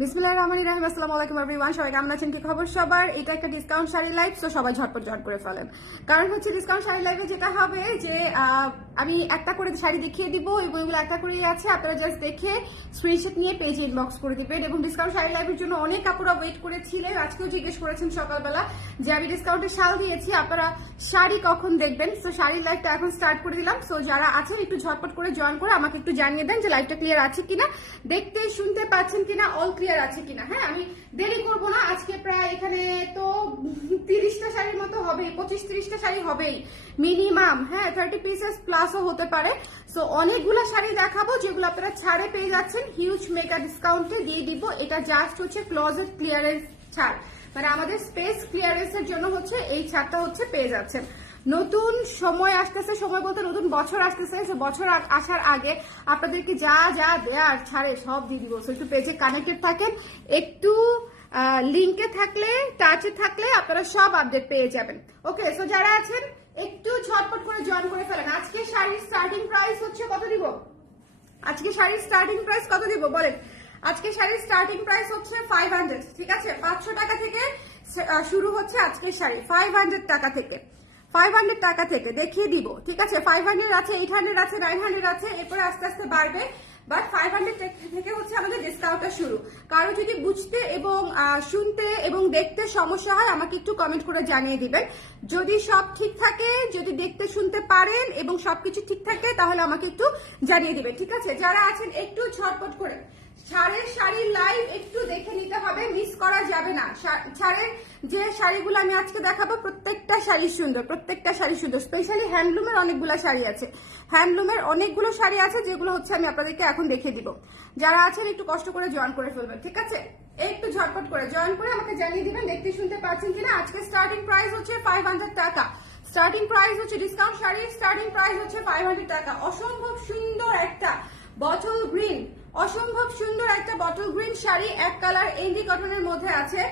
বিসমিল্লাহির রহমানির রহিম। আসসালামু আলাইকুম এভরিওয়ান, সবাই কেমন আছেন? কি খবর সবার? এটা একটা ডিসকাউন্ট শাড়ি লাইভ, সো সবাই ঝটপট জয়েন করে ফেলেন। কারণ হচ্ছে ডিসকাউন্ট শাড়ি লাইভে যেটা হবে যে আমি একটা করে শাড়ি দেখিয়ে দিব এবং এগুলো একটা করেই আছে, আপনারা জাস্ট দেখে স্ক্রিনশট নিয়ে পেজে ইনবক্স করে দিবেন। এবং ডিসকাউন্ট শাড়ি লাইভের জন্য অনেক কাপড়া ওয়েট করেছিলেন, আজকেও জিজ্ঞেস করেছেন সকালবেলা যে আমি ডিসকাউন্টে শাল দিয়েছি, আপনারা শাড়ি কখন দেখবেন। সো শাড়ির লাইভটা এখন স্টার্ট করে দিলাম। সো যারা আছেন একটু ঝটপট করে জয়েন করে আমাকে একটু জানিয়ে দেন যে লাইভটা ক্লিয়ার আছে কিনা, দেখতে শুনতে পাচ্ছেন কিনা, অল ক্লিয়ার আছে কিনা। হ্যাঁ, আমি দেরি করব না, আজকে প্রায় এখানে তো 30টা শাড়ির মতো হবে, 25-30টা শাড়ি হবেই মিনিমাম। হ্যাঁ, 30 পিসেস প্লাসও হতে পারে। সো অনেকগুলো শাড়ি দেখাবো যেগুলো আপনারা ছাড়ে পেয়ে যাচ্ছেন, হিউজ মেগা ডিসকাউন্টে দিয়ে দিব। এটা জাস্ট হচ্ছে ক্লোজেট ক্লিয়ারেন্স ছাড়, মানে আমাদের স্পেস ক্লিয়ারেন্সের জন্য হচ্ছে এই ছাড়টা হচ্ছে পেয়ে যাচ্ছেন। নতুন সময় আসতেছে, সময় বলতে নতুন বছর আসতেছে, যে বছর আসার আগে আপনাদেরকে যা যা দেয়ার ছাড়ে সব দিয়ে দিব। সো একটু পেজে কানেক্টেড থাকেন, একটু লিঙ্কে থাকলে, টাচে থাকলে আপনারা সব আপডেট পেয়ে যাবেন। ওকে, সো যারা আছেন একটু ঝটপট করে জয়েন করে ফেলেন। আজকে শাড়ির স্টার্টিং প্রাইস হচ্ছে কত দিব? আজকে শাড়ির স্টার্টিং প্রাইস কত দিব বলেন? আজকে শাড়ির স্টার্টিং প্রাইস হচ্ছে 500, ঠিক আছে? 500 টাকা থেকে শুরু হচ্ছে আজকের শাড়ি, 500 টাকা থেকে, 500 টাকা থেকে দেখিয়ে দিব, ঠিক আছে? 500 আছে, 800 আছে, 900 আছে, এরপরে আস্তে আস্তে বাড়বে। বাট 500 থেকে হচ্ছে আমাদের ডিসকাউন্টটা শুরু। কারো যদি বুঝতে এবং শুনতে এবং দেখতে সমস্যা হয় আমাকে একটু কমেন্ট করে জানিয়ে দিবেন। যদি সব ঠিক থাকে, যদি দেখতে শুনতে পারেন এবং সবকিছু ঠিক থাকে তাহলে আমাকে একটু জানিয়ে দিবেন, ঠিক আছে? যারা আছেন একটু ঝটপট করে ছাড়ের শাড়ির লাইভ একটু দেখে নিতে হবে, মিস করা যাবে না। ছাড়ের যে শাড়িগুলো আমি আজকে দেখাবো প্রত্যেকটা শাড়ি সুন্দর, প্রত্যেকটা শাড়ি সুন্দর। স্পেশালি হ্যান্ডলুমের অনেকগুলো শাড়ি আছে, হ্যান্ডলুমের অনেকগুলো শাড়ি আছে যেগুলো হচ্ছে আমি আপনাদেরকে এখন দেখিয়ে দিব। যারা আছেন একটু কষ্ট করে জয়েন করে ফেলবেন, ঠিক আছে? একটু ঝটপট করে জয়েন করে আমাকে জানিয়ে দিবেন দেখতে শুনতে পাচ্ছেন কিনা। আজকে স্টার্টিং প্রাইস হচ্ছে 500 টাকা, স্টার্টিং প্রাইস হচ্ছে ডিসকাউন্ট শাড়ির স্টার্টিং প্রাইস হচ্ছে 500 টাকা। অসম্ভব সুন্দর একটা বটল গ্রিন, অসম্ভব সুন্দর একটা বটল গ্রিন শাড়ি, এক কালার এন্ডি কটনের মধ্যে আছে।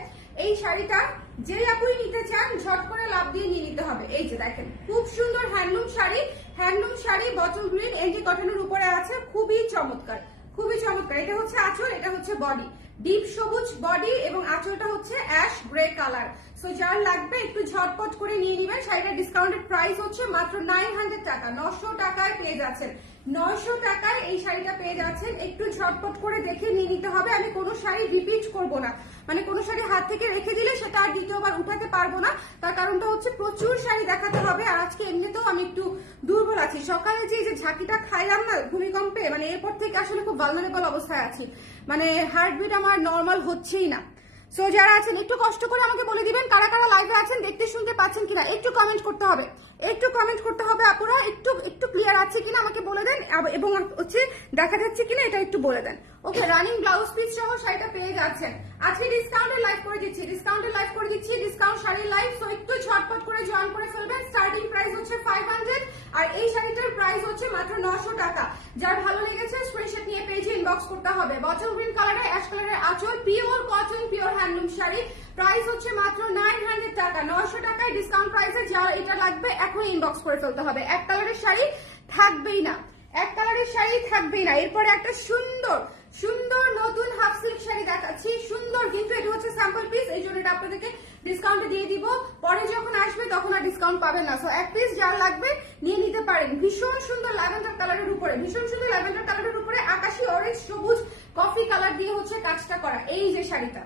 এই শাড়িটা যে আপুই নিতে চান ঝট করে লাভ দিয়ে নিয়ে নিতে হবে। এই যে দেখেন, খুব সুন্দর handloom sari, handloom sari bottle green endi কটনের উপরে আছে, খুবই চমৎকার, খুবই চমৎকার। এটা হচ্ছে আঁচল, এটা হচ্ছে বডি, ডিপ সবুজ বডি এবং আঁচলটা হচ্ছে অ্যাশ গ্রে কালার। সো যার লাগবে একটু ঝটপট করে নিয়ে নিবেন। শাড়িটার ডিসকাউন্টেড প্রাইস হচ্ছে মাত্র 900 টাকা, 900 টাকায় পেয়ে যাচ্ছেন। 900 টাকায় এই শাড়িটা পেয়ে যাচ্ছেন। একটু ঝটপট করে দেখে নিয়ে নিতে হবে। আমি কোনো শাড়ি রিপিট করব না, মানে কোনো শাড়ি হাত থেকে রেখে দিলে সেটা আর দ্বিতীয়বার উঠাতে পারবো না। তার কারণটা হচ্ছে প্রচুর শাড়ি দেখাতে হবে, আর আজকে এমনিতেও আমি একটু দুর্বল আছি। সকালে যে ঝাঁকিটা খাইলাম না ভূমিকম্পে, মানে এরপর থেকে আসলে খুব ভালনারেবল অবস্থায় আছি, মানে হার্টবিট আমার নর্মাল হচ্ছেই না। সো যারা আছেন একটু কষ্ট করে আমাকে বলে দিবেন কারা কারা লাইভে আছেন, দেখতে শুনতে পাচ্ছেন কিনা। একটু কমেন্ট করতে হবে, একটু কমেন্ট করতে হবে আপুরা, একটু একটু ক্লিয়ার আছে কিনা আমাকে বলে দেন, এবং হচ্ছে দেখা যাচ্ছে কিনা এটা একটু বলে দেন। ওকে, রানিং ব্লাউজ পিস সহ শাড়িটা পেয়ে যাচ্ছেন। আজকে ডিসকাউন্টের লাইভ করে দিচ্ছি, ডিসকাউন্টের লাইভ করে দিচ্ছি, ডিসকাউন্ট শাড়ির লাইভ। সো একটু ঝটপট করে জয়েন করে ফেলবেন। স্টার্টিং প্রাইস হচ্ছে 500 আর এই শাড়িটার প্রাইস হচ্ছে মাত্র 900 টাকা। যার ভালো লেগেছে স্ক্রিনশট নিয়ে পেজে ইনবক্স করতে হবে। বটল গ্রিন কালারে অ্যাশ কালারের আঁচল, pure cotton, pure handloom sari, price হচ্ছে মাত্র 900 টাকা। 900 টাকায় ডিসকাউন্ট প্রাইসে যার এটা লাগবে এখনই ইনবক্স করে ফেলতে হবে। এক কালারের শাড়ি থাকবেই না, এক কালারের শাড়ি থাকবেই না। এরপরে একটা সুন্দর সুন্দর নতুন হাফ সিল্ক শাড়ি দেখাচ্ছি, সুন্দর, কিন্তু এটা হচ্ছে স্যাম্পল পিস, এই জন্য এটা আপনাদেরকে ডিসকাউন্টে দিয়ে দিব। পরে যখন আসবে তখন আর ডিসকাউন্ট পাবেন না। সো এক পিস যার লাগবে নিয়ে নিতে পারেন। ভীষণ সুন্দর ল্যাভেন্ডার কালারের উপরে, ভীষণ সুন্দর ল্যাভেন্ডার কালারের উপরে আকাশি অরেঞ্জ সবুজ কফি কালার দিয়ে হচ্ছে কাজটা করা। এই যে শাড়িটা,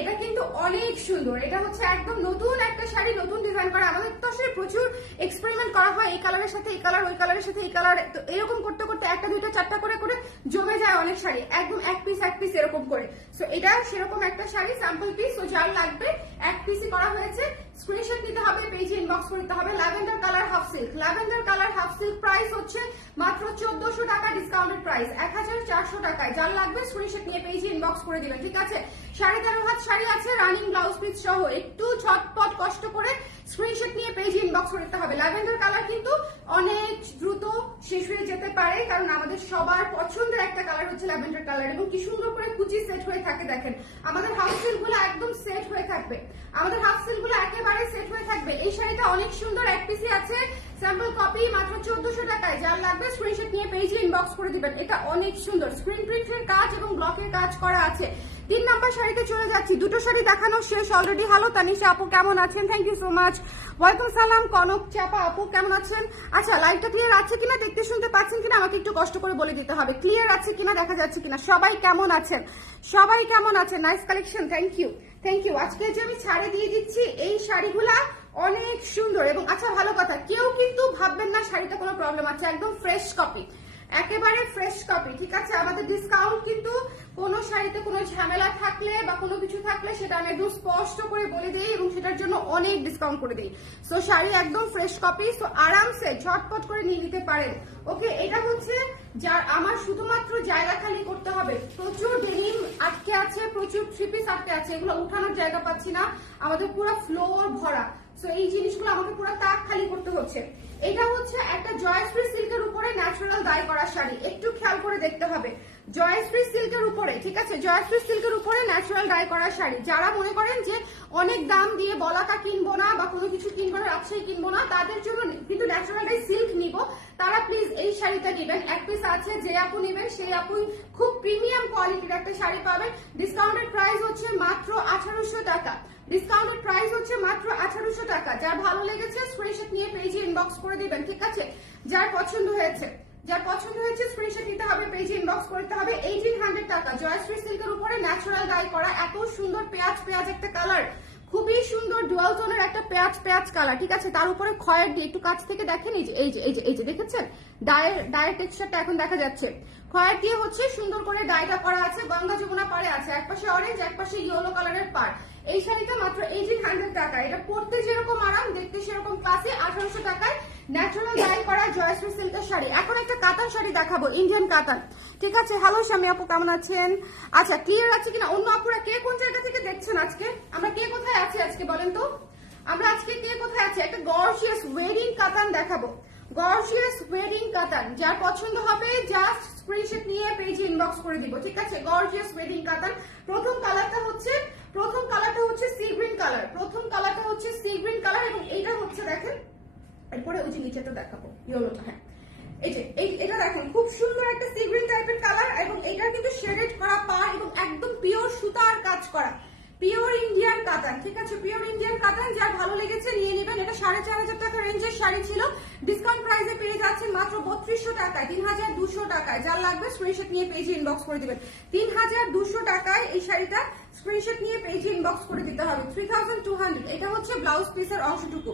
এটা কিন্তু অনেক সুন্দর। এটা হচ্ছে একদম নতুন একটা শাড়ি, নতুন ডিজাইন করা। আমাদের তো আসলে প্রচুর এক্সপেরিমেন্ট করা হয়, এই কালারের সাথে এই কালার, ওই কালারের সাথে এই কালার, তো এরকম করতে করতে একটা দুইটা চারটা করে করে জমে যায় অনেক শাড়ি, একদম এক পিস এরকম করে। সো এটা সেরকম একটা শাড়ি, স্যাম্পল পিস। সো যার লাগবে এক পিসই করা হয়েছে, স্ক্রিনশট নিতে হবে, পেজে ইনবক্স করতে হবে। Lavender colour half silk, lavender colour half silk price হচ্ছে মাত্র 1400 টাকা, ডিসকাউন্টেড প্রাইস 1400 টাকায়। যার লাগবে স্ক্রিনশট নিয়ে পেজে ইনবক্স করে দিবেন, ঠিক আছে? 13.5 হাত শাড়ি আছে রানিং ব্লাউজ পিস সহ। একটু ঝটপট কষ্ট করে স্ক্রিনশট নিয়ে পেজে ইনবক্স করতে হবে। ল্যাভেন্ডার কালার কিন্তু অনেক দ্রুত শেষ হয়ে যেতে পারে, কারণ আমাদের সবার পছন্দের একটা কালার হচ্ছে ল্যাভেন্ডার কালার, এবং কি সুন্দর করে কুচি সেট হয়ে থাকে। দেখেন আমাদের হাফ সিল্ক গুলো একদম সেট হয়ে থাকবে, আমাদের হাফ সিল্ক গুলো একেবারে সেট হয়ে থাকবে। এই শাড়িটা অনেক সুন্দর, এক পিসি আছে, স্যাম্পল কপি, মাত্র 1400 টাকায়। যার লাগবে স্ক্রিনশট নিয়ে পেজে ইনবক্স করে দিবেন। এটা অনেক সুন্দর, স্ক্রিন প্রিন্টের কাজ এবং ব্লকের কাজ করা আছে। 3 নাম্বার শাড়িতে চলে যাচ্ছি। দুটো শাড়ি দেখানো শেষ অলরেডি। হ্যালো তানিশা আপু, কেমন আছেন? Thank you so much. Welcome সালাম কনক চাপা আপু, কেমন আছেন? আচ্ছা, লাইভটা ক্লিয়ার আছে কিনা, দেখতে শুনতে পাচ্ছেন কিনা আমাকে একটু কষ্ট করে বলে দিতে হবে। ক্লিয়ার আছে কিনা, দেখা যাচ্ছে কিনা। সবাই কেমন আছেন? সবাই কেমন আছেন? Nice collection, thank you thank you. আজকে যে আমি ছাড়ে দিয়ে দিচ্ছি এই শাড়িগুলা অনেক সুন্দর। এবং আচ্ছা, ভালো কথা, কেউ কিন্তু ভাববেন না শাড়িটা কোনো প্রবলেম আছে, একদম ফ্রেশ কপি, একেবারে ফ্রেশ কপি, ঠিক আছে? আমাদের ডিসকাউন্ট কিন্তু কোনো শাড়িতে কোনো ঝামেলা থাকলে বা কোনো কিছু থাকলে সেটা আমি একদম স্পষ্ট করে বলে দিই এবং সেটার জন্য অনেক ডিসকাউন্ট করে দিই। সো শাড়ি একদম ফ্রেশ কপি, সো আরামসে ঝটপট করে নিয়ে নিতে পারেন। ওকে, এটা হচ্ছে যার আমার শুধুমাত্র জায়গা খালি করতে হবে। প্রচুর ডেনিম আটকে আছে, প্রচুর থ্রি পিস আটকে আছে, এগুলো উঠানোর জায়গা পাচ্ছি না, আমাদের পুরো ফ্লোর ভরা। সো এই জিনিসগুলো আমাকে পুরো তাক খালি করতে হচ্ছে। এটা হচ্ছে একটা জয়শ্রী সিল্কের উপরে ন্যাচারাল ডাই করা শাড়ি, একটু খেয়াল করে দেখতে হবে। জয়শ্রী সিল্কের উপরে, ঠিক আছে, জয়শ্রী সিল্কের উপরে ন্যাচারাল ডাই করা শাড়ি। যারা মনে করেন যে অনেক দাম দিয়ে বলাকা কিনবো না বা কোনো কিছু কিনবো না, রাজশাহী কিনবো না, তাদের জন্য কিন্তু ন্যাচারাল ডাই সিল্ক নিব, তারা প্লিজ এই শাড়িটা নিবেন। এক পিস আছে, যে আপু নিবেন সেই আপু খুব প্রিমিয়াম কোয়ালিটির একটা শাড়ি পাবেন। ডিসকাউন্টেড প্রাইস হচ্ছে মাত্র 1800 টাকা। ডিসকাউন্টেড প্রাইস হচ্ছে মাত্র 1800 টাকা। যার ভালো লেগেছে স্ক্রিনশট নিয়ে পেজে ইনবক্স করে দিবেন, ঠিক আছে? যার পছন্দ হয়েছে স্ক্রিনশট নিতে হবে, পেজে ইনবক্স করতে হবে। 1800 টাকা জয়শ্রী সিল্কের উপরে ন্যাচারাল ডাই করা, এত সুন্দর পেঁয়াজ পেঁয়াজ একটা কালার, খুবই সুন্দর ডুয়াল টোনের একটা পেঁয়াজ পেঁয়াজ কালার, ঠিক আছে? তার উপরে খয়ের দিয়ে একটু কাছ থেকে দেখেন, এই যে দেখেছেন ডায়ের টেক্সচারটা এখন দেখা যাচ্ছে। খয়ের দিয়ে হচ্ছে সুন্দর করে ডাইটা করা আছে, গঙ্গা যমুনা পাড়ে আছে, একপাশে অরেঞ্জ একপাশে ইয়েলো কালারের পাড়। এই শাড়িটা মাত্র 1800 টাকা। এটা পরতে যেরকম আরাম, দেখতে সেরকম ক্লাসি। 1800 টাকায় ন্যাচারাল ডাই করা জয়শ্রী সিল্কের শাড়ি। এখন একটা কাতান শাড়ি দেখাবো, ইন্ডিয়ান কাতান, ঠিক আছে? হ্যালো শামি আপু, কেমন আছেন? আচ্ছা, ক্লিয়ার আছে কিনা? অন্য আপুরা কে কোন জায়গা থেকে দেখছেন আজকে? আমরা কে কোথায় আছি আজকে বলেন তো? আমরা আজকে কে কোথায় আছি? একটা গর্জিয়াস ওয়েডিং কাতান দেখাবো, গর্জিয়াস ওয়েডিং কাতান। যার পছন্দ হবে জাস্ট স্ক্রিনশট নিয়ে পেজে ইনবক্স করে দিব, ঠিক আছে? গর্জিয়াস ওয়েডিং কাতান। প্রথম কালারটা হচ্ছে সি গ্রিন কালার, এবং এইটা হচ্ছে দেখেন, এরপরে ওই যে নিচেটা দেখাবো ইয়েলোটা। হ্যাঁ, এই যে এটা দেখেন, খুব সুন্দর একটা সি গ্রিন টাইপের কালার, এবং এটা কিন্তু শেডেড করা পাড় এবং একদম পিওর সুতার কাজ করা, পিওর ইন্ডিয়ান কাতান, ঠিক আছে? পিওর ইন্ডিয়ান কাতান। যার ভালো লেগেছে নিয়ে নেবেন। এটা 4500 টাকা রেঞ্জের শাড়ি ছিল, ডিসকাউন্ট প্রাইসে পেয়ে যাচ্ছেন মাত্র 3200 টাকায়, 3200 টাকায়। যার লাগবে স্ক্রিনশট নিয়ে পেজে ইনবক্স করে দিবেন। 3200 টাকায় এই শাড়িটা স্ক্রিনশট নিয়ে পেজে ইনবক্স করে দিতে হবে। 3200। এটা হচ্ছে ব্লাউজ পিসের অংশটুকু,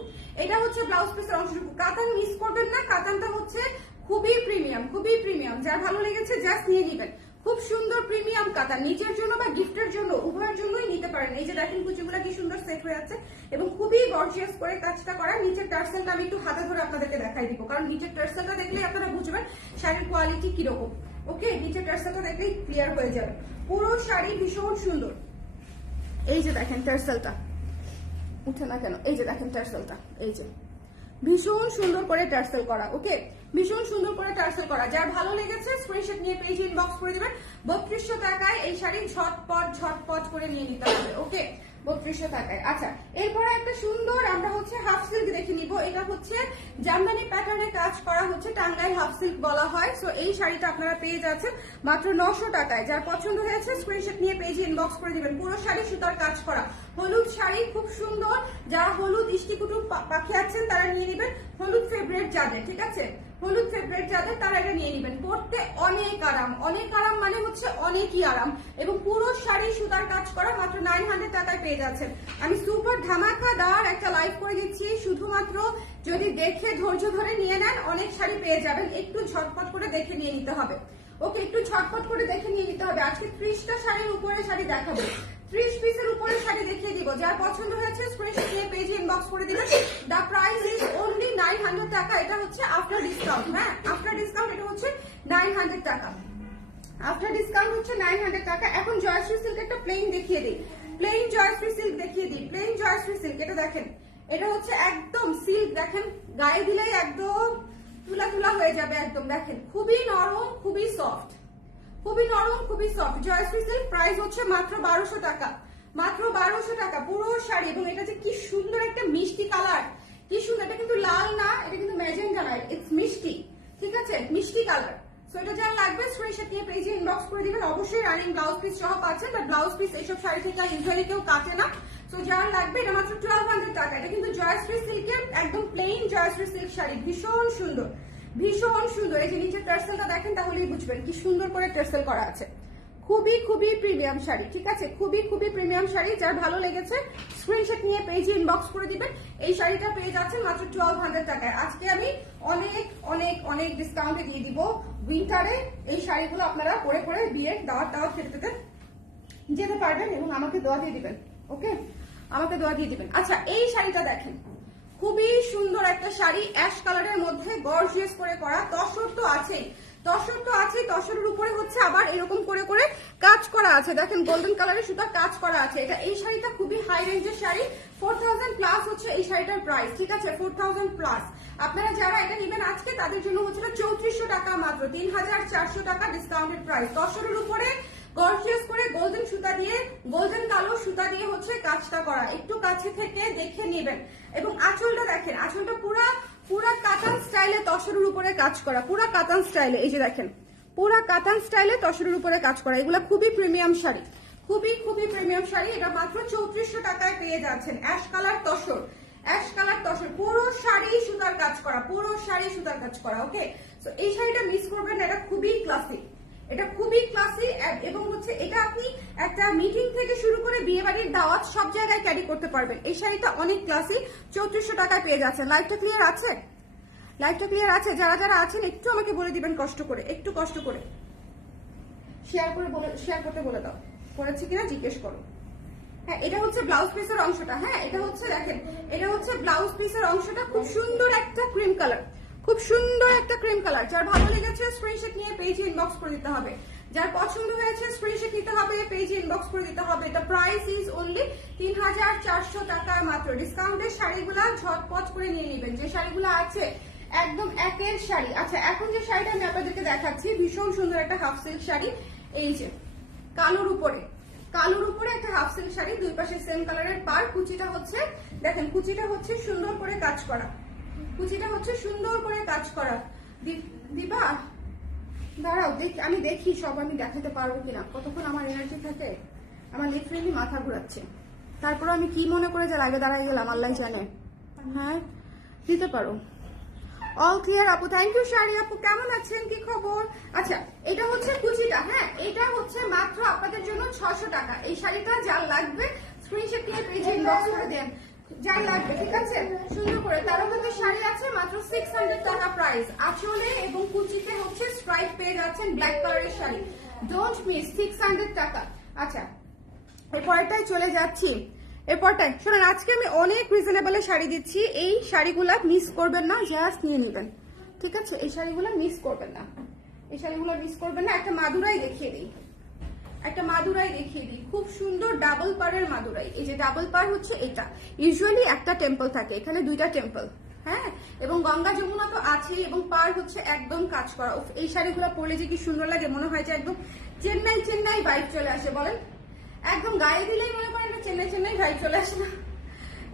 কাতান মিস করবেন না, কাতানটা হচ্ছে খুবই প্রিমিয়াম। যার ভালো লেগেছে জাস্ট নিয়ে নেবেন। খুব সুন্দর প্রিমিয়াম কাতান, নিজের জন্য বা গিফটের জন্য উভয়ের জন্যই নিতে পারেন। এই যে দেখেন কুচিগুলো কি সুন্দর সেট হয়ে আছে এবং খুবই গর্জিয়াস করে কাজটা করা। নিচের টার্সেলটা আমি একটু হাতে ধরে আপনাদেরকে দেখাই দিব, কারণ নিচের টার্সেলটা দেখলেই আপনারা বুঝবেন শাড়ির কোয়ালিটি কিরকম। ওকে, নিচের টার্সেলটা দেখলেই ক্লিয়ার হয়ে যাবে। পুরো শাড়ি ভীষণ সুন্দর। এই যে দেখেন টার্সেলটা, উঠে না কেন? এই যে দেখেন টার্সেলটা, এই যে ভীষণ সুন্দর করে টার্সেল করা। ওকে, ভীষণ সুন্দর করে টার্সেল করা। যার ভালো লেগেছে স্ক্রিনশট নিয়ে পেজে ইনবক্স করে দিবেন। 3200 টাকায় এই শাড়ি ঝটপট করে নিয়ে নিতে হবে। ওকে, 3200 টাকায়। আচ্ছা, এরপরে একটা সুন্দর আমরা হচ্ছে হাফ সিল্ক দেখে নিব। এটা হচ্ছে জামদানি প্যাটার্নে কাজ করা, হচ্ছে টাঙ্গাইল হাফ সিল্ক বলা হয়। সো এই শাড়িটা আপনারা পেয়ে যাচ্ছেন মাত্র 900 টাকায়। যার পছন্দ হয়েছে স্ক্রিনশট নিয়ে পেজে ইনবক্স করে দিবেন। পুরো শাড়ি সুতার কাজ করা, হলুদ শাড়ি, খুব সুন্দর। যারা হলুদ ইষ্টিকুটুর পাখি আছেন তারা নিয়ে নেবেন। হলুদ ফেভারিট যাদের, ঠিক আছে, হলুদ ফেভারিট যাদের তারা এটা নিয়ে নেবেন। পরতে অনেক আরাম মানে হচ্ছে অনেকই আরাম, এবং পুরো শাড়ি সুতার কাজ করা। মাত্র 900 টাকায় পেয়ে যাচ্ছেন। আমি সুপার ধামাকাদার একটা লাইভ করে দিচ্ছি, শুধুমাত্র যদি দেখে ধৈর্য ধরে নিয়ে নেন অনেক শাড়ি পেয়ে যাবেন। একটু ঝটপট করে দেখে নিয়ে নিতে হবে। ওকে, একটু ঝটপট করে দেখে নিয়ে নিতে হবে। আজকে 30টা শাড়ির উপরে শাড়ি দেখাবো, 30 পিসের উপরে শাড়ি দেখিয়ে দিব। যার পছন্দ হয়েছে স্ক্রিনশট নিয়ে পেজে ইনবক্স করে দিবেন। দা প্রাইস ইজ অনলি 900 টাকা। এটা হচ্ছে আফটার ডিসকাউন্ট। হ্যাঁ, আফটার ডিসকাউন্ট এটা হচ্ছে 900 টাকা। আফটার ডিসকাউন্ট হচ্ছে 900 টাকা। এখন জয়শ্রী সিল্ক একটা প্লেন দেখিয়ে দিই, প্লেন জয়শ্রী সিল্ক দেখিয়ে দিই। প্লেন জয়শ্রী সিল্ক, এটা দেখেন, এটা হচ্ছে একদম সিল্ক, দেখেন গায়ে দিলেই একদম তুলা তুলা হয়ে যাবে একদম। দেখেন খুবই নরম, খুবই সফট, জয়শ্রী সিল্ক। প্রাইস হচ্ছে মাত্র 1200 টাকা, মাত্র 1200 টাকা পুরো শাড়ি। এবং এটা যে কি সুন্দর একটা মিষ্টি কালার, কি সুন্দর। এটা কিন্তু লাল না, এটা কিন্তু ম্যাজেন্টা না, ইটস মিষ্টি, ঠিক আছে, মিষ্টি কালার। সো এটা যার লাগবে স্ক্রিনশট নিয়ে পেজে ইনবক্স করে দিবেন। অবশ্যই রানিং ব্লাউজ পিস সহ পাচ্ছেন, বাট ব্লাউজ পিস এইসব শাড়ি থেকে ইউজুয়ালি কেউ কাটে না। সো যার লাগবে এটা মাত্র 1200 টাকা। এটা কিন্তু জয়শ্রী সিল্কের একদম প্লেন জয়শ্রী সিল্ক শাড়ি, ভীষণ সুন্দর ভীষণ সুন্দর। এই যে নিচের টার্সেলটা দেখেন তাহলেই বুঝবেন কি সুন্দর করে টার্সেল করা আছে। খুবই খুবই প্রিমিয়াম শাড়ি, ঠিক আছে, খুবই খুবই প্রিমিয়াম শাড়ি। যার ভালো লেগেছে স্ক্রিনশট নিয়ে পেজে ইনবক্স করে দিবেন। এই শাড়িটা পেয়ে যাচ্ছেন মাত্র 1200 টাকায়। আজকে আমি অনেক অনেক অনেক ডিসকাউন্টে দিয়ে দিব। উইন্টারে এই শাড়িগুলো আপনারা পরে পরে বিয়ের দাওয়াত খেতে যেতে পারবেন এবং আমাকে দোয়া দিয়ে দিবেন। ওকে, আমাকে দোয়া দিয়ে দিবেন। আচ্ছা, এই শাড়িটা দেখেন, খুবই সুন্দর একটা শাড়ি, অ্যাশ কালারের মধ্যে গর্জিয়াস করে করা। তসর তো আছেই, তসরের উপরে হচ্ছে আবার এরকম করে করে কাজ করা আছে। দেখেন গোল্ডেন কালারের সুতা কাজ করা আছে। এই শাড়িটা খুবই হাই রেঞ্জের শাড়ি। 4000 প্লাস হচ্ছে এই শাড়িটার প্রাইস, ঠিক আছে, 4000 প্লাস। আপনারা যারা এটা নেবেন আজকে তাদের জন্য হচ্ছে 3400 টাকা মাত্র, 3400 টাকা ডিসকাউন্টেড প্রাইস। তসরের উপরে গর্জিয়াস করে গোল্ডেন সুতা দিয়ে, গোল্ডেন কালো সুতা দিয়ে হচ্ছে কাজটা করা। একটু কাছে থেকে দেখে নেবেন। এবং আঁচলটা দেখেন, আঁচলটা পুরা কাতান স্টাইলে তসরের উপরে কাজ করা, পুরা কাতান স্টাইলে। এই যে দেখেন, পুরা কাতান স্টাইলে তসরের উপরে কাজ করা। এগুলা খুবই প্রিমিয়াম শাড়ি, খুবই খুবই প্রিমিয়াম শাড়ি। এটা মাত্র 3400 টাকায় পেয়ে যাচ্ছেন। Ash colour tussar, ash colour tussar, পুরো শাড়ি সুতার কাজ করা, পুরো শাড়ি সুতার কাজ করা। ওকে, তো এই শাড়িটা মিস করবেন না, এটা খুবই ক্লাসিক, এটা খুবই ক্লাসি। এবং হচ্ছে এটা আপনি একটা মিটিং থেকে শুরু করে বিয়ে বাড়ির দাওয়াত সব জায়গায় ক্যারি করতে পারবেন। এই শাড়িটা অনেক ক্লাসি, 3400 টাকায় পেয়ে যাচ্ছেন। লাইভটা ক্লিয়ার আছে? লাইভটা ক্লিয়ার আছে? যারা যারা আছেন একটু আমাকে বলে দিবেন, কষ্ট করে, একটু কষ্ট করে শেয়ার করতে বলে দাও, করেছি কিনা জিজ্ঞেস করো। হ্যাঁ, এটা হচ্ছে ব্লাউজ পিসের অংশটা। হ্যাঁ, এটা হচ্ছে দেখেন, এটা হচ্ছে ব্লাউজ পিসের অংশটা। খুব সুন্দর একটা ক্রিম কালার, খুব সুন্দর একটা ক্রিম কালার। যার ভালো লেগেছে স্ক্রিনশট নিয়ে পেজে ইনবক্স করে দিতে হবে। যার পছন্দ হয়েছে স্ক্রিনশট নিতে হবে, পেজে ইনবক্স করে দিতে হবে। এটা প্রাইস ইজ অনলি 3400 টাকায় মাত্র। ডিসকাউন্টের শাড়িগুলা ঝটপট করে নিয়ে নেবেন, যে শাড়িগুলো আছে একদম একের শাড়ি। আচ্ছা, এখন যে শাড়িটা আমি আপনাদেরকে দেখাচ্ছি ভীষণ সুন্দর একটা হাফ সিল্ক শাড়ি। এই যে কালোর উপরে একটা হাফ সিল্ক শাড়ি, দুই পাশে সেম কালারের পার। কুচিটা হচ্ছে দেখেন, কুচিটা হচ্ছে সুন্দর করে কাজ করা, কুচিটা হচ্ছে সুন্দর করে কাজ করা। দিবা দাঁড়াও, আমি দেখি সব আমি দেখাতে পারবো কিনা, কতক্ষণ আমার এনার্জি থাকে। আমার লিটারেলি মাথা ঘুরাচ্ছে, তারপর আমি কি মনে করে যে লাইভে দাঁড়াই গেলাম আল্লাহ জানে। হ্যাঁ, দিতে পারো। অল ক্লিয়ার আপু, থ্যাংক ইউ। শাড়ি আপু কেমন আছেন, কি খবর? আচ্ছা, এটা হচ্ছে কুচিটা। হ্যাঁ, এটা হচ্ছে মাত্র আপনাদের জন্য 600 টাকা। এই শাড়িটা যার লাগবে স্ক্রিনশট নিয়ে পেজে ইনবক্স করে দেন, যার লাগবে, ঠিক আছে, সুন্দর করে। তার মধ্যে শাড়ি আছে মাত্র 600 টাকা প্রাইস। আঁচলে এবং কুচিতে হচ্ছে স্ট্রাইপ পেয়ে যাচ্ছেন ব্ল্যাক কালারের শাড়ি, ডোন্ট মিস, 600 টাকা। আচ্ছা, এরপরটাই চলে যাচ্ছি। এরপরটাই শোনেন, আজকে আমি অনেক রিজনেবল শাড়ি দিচ্ছি। এই শাড়িগুলা মিস করবেন না, জাস্ট নিয়ে নেবেন, ঠিক আছে। এই শাড়িগুলো মিস করবেন না, এই শাড়িগুলো মিস করবেন না। একটা মাদুরাই দেখিয়ে দিই, একটা মাদুরাই দেখিয়ে দিই, খুব সুন্দর ডাবল পারের মাদুরাই। এই যে ডাবল পার হচ্ছে এটা, ইউজুয়ালি একটা টেম্পল থাকে, এখানে দুইটা টেম্পল। হ্যাঁ, এবং গঙ্গা যমুনা তো আছেই, এবং পার হচ্ছে একদম কাজ করা। এই শাড়িগুলো পরলে যে কি সুন্দর লাগে, মনে হয় যে একদম চেন্নাই ভাইব চলে আসে। বলেন, একদম গায়ে দিলেই মনে করেন চেন্নাই ভাইব চলে আসে না?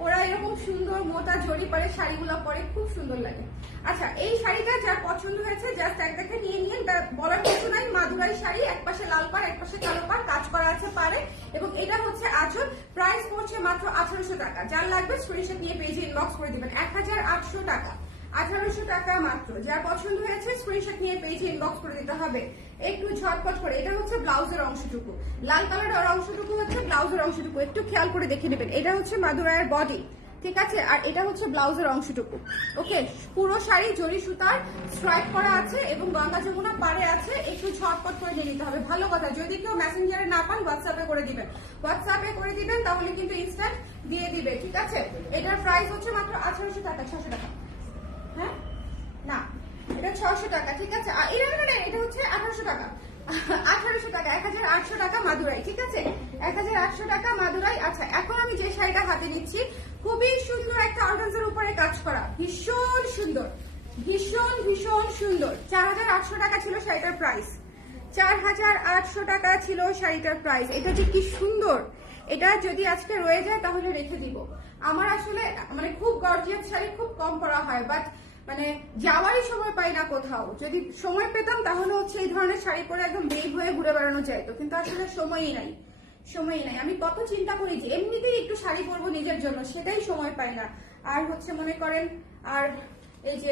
ওরা এরকম সুন্দর মোটা জড়ি পরে শাড়িগুলো পরে, খুব সুন্দর লাগে। আচ্ছা, এই শাড়িটা যার পছন্দ হয়েছে জাস্ট এক দেখে নিয়ে নিন, বলার কিছু নাই। মাদুরাই শাড়ি, এক পাশে লাল পাড়, এক পাশে কালো পাড়, কাজ করা আছে পারে। এবং এটা হচ্ছে আঁচল। প্রাইস পড়ছে মাত্র 1800 টাকা। যার লাগবে স্ক্রিনশট নিয়ে পেজে ইনবক্স করে দিবেন। 1800 টাকা, 1800 টাকা মাত্র। যার পছন্দ হয়েছে স্ক্রিনশট নিয়ে পেজে ইনবক্স করে দিতে হবে একটু ঝটপট করে। এটা হচ্ছে ব্লাউজের অংশটুকু, লাল কালারের অংশটুকু হচ্ছে ব্লাউজের অংশটুকু, একটু খেয়াল করে দেখে নেবেন। এটা হচ্ছে মাদুরায়ের বডি, ঠিক আছে, আর এটা হচ্ছে ব্লাউজের অংশটুকু। ওকে, পুরো শাড়ি জরি সুতার স্ট্রাইপ করা আছে এবং গঙ্গা যমুনা পাড়ে আছে। একটু ঝটপট করে নিয়ে নিতে হবে। ভালো কথা, যদি কেউ মেসেঞ্জারে না পান হোয়াটসঅ্যাপে করে দিবেন, হোয়াটসঅ্যাপে করে দিবেন, তাহলে কিন্তু ইনস্ট্যান্ট দিয়ে দিবে, ঠিক আছে। এটার প্রাইস হচ্ছে মাত্র 1800 টাকা, 600 টাকা। হ্যাঁ, না, এটা 600 টাকা, ঠিক আছে। আর এটা হচ্ছে 1800 টাকা, 1800 টাকা, 1800 টাকা মাদুরাই, ঠিক আছে, 1800 টাকা মাদুরাই। আচ্ছা, এখন আমি যে শাড়িটা হাতে নিচ্ছি খুবই সুন্দর একটা অর্গানজার উপরে কাজ করা, ভীষণ সুন্দর, ভীষণ ভীষণ সুন্দর। 4800 টাকা ছিল শাড়িটার প্রাইস, 4800 টাকা ছিল শাড়িটার প্রাইস। এটা যে কি সুন্দর, এটা যদি আজকে রয়ে যায় তাহলে রেখে দিব। আমার আসলে মানে খুব গর্জিয়াস শাড়ি খুব কম পরা হয়, বাট মানে যাওয়ারই সময় পাই না কোথাও। যদি সময় পেতাম তাহলে হচ্ছে এই ধরনের শাড়ি পরে একদম বেগ হয়ে ঘুরে বেড়ানো যাইতো, কিন্তু আসলে সময়ই নাই। আমি কত চিন্তা করি যে এমনিতেই একটু শাড়ি পরবো নিজের জন্য, সেটাই সময় পাই না। আর হচ্ছে মনে করেন আর এই যে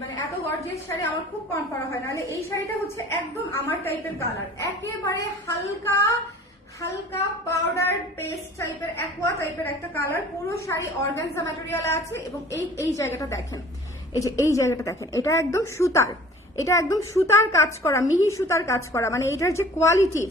মানে এত গর্জিয়াস শাড়ি আমার খুব কম পরা হয়, নাহলে এই শাড়িটা হচ্ছে একদম আমার টাইপের কালার, একেবারে হালকা হালকা পাউডার পেস্ট টাইপের অ্যাকোয়া টাইপের একটা কালার। পুরো শাড়ি অর্গানজা ম্যাটেরিয়ালে আছে এবং এই জায়গাটা দেখেন, এই যে এই জায়গাটা দেখেন, এটা একদম সুতার, এটা একদম সুতার কাজ করা, মিহি সুতার কাজ করা। মানে এটার যে কোয়ালিটি,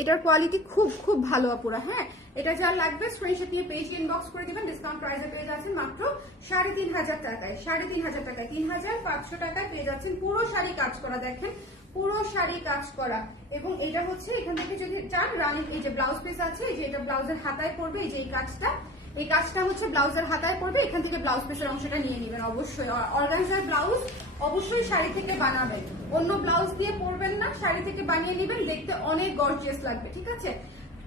এটার কোয়ালিটি খুব খুব ভালো আপুরা। হ্যাঁ, এটা যা লাগবে স্ক্রিনশট নিয়ে পেজে ইনবক্স করে দিবেন। ডিসকাউন্ট প্রাইসে পেয়ে যাচ্ছেন মাত্র 3,500 টাকায়, 3,500 টাকায়, 3,500 টাকায় পেয়ে যাচ্ছেন। পুরো শাড়ি কাজ করা, দেখেন পুরো শাড়ি কাজ করা। এবং এটা হচ্ছে এখান থেকে যদি চান রানিং, এই যে ব্লাউজ পিস আছে, এই যে এটা ব্লাউজের হাতায় পড়বে, এই যে এই কাজটা হচ্ছে ব্লাউজের হাতায় পড়বে, এখান থেকে ব্লাউজ পিসের অংশটা নিয়ে নেবেন। অবশ্যই অর্গানজার ব্লাউজ অবশ্যই শাড়ি থেকে বানাবেন, অন্য ব্লাউজ দিয়ে পরবেন না, শাড়ি থেকে বানিয়ে নেবেন, দেখতে অনেক গর্জিয়াস লাগবে। ঠিক আছে,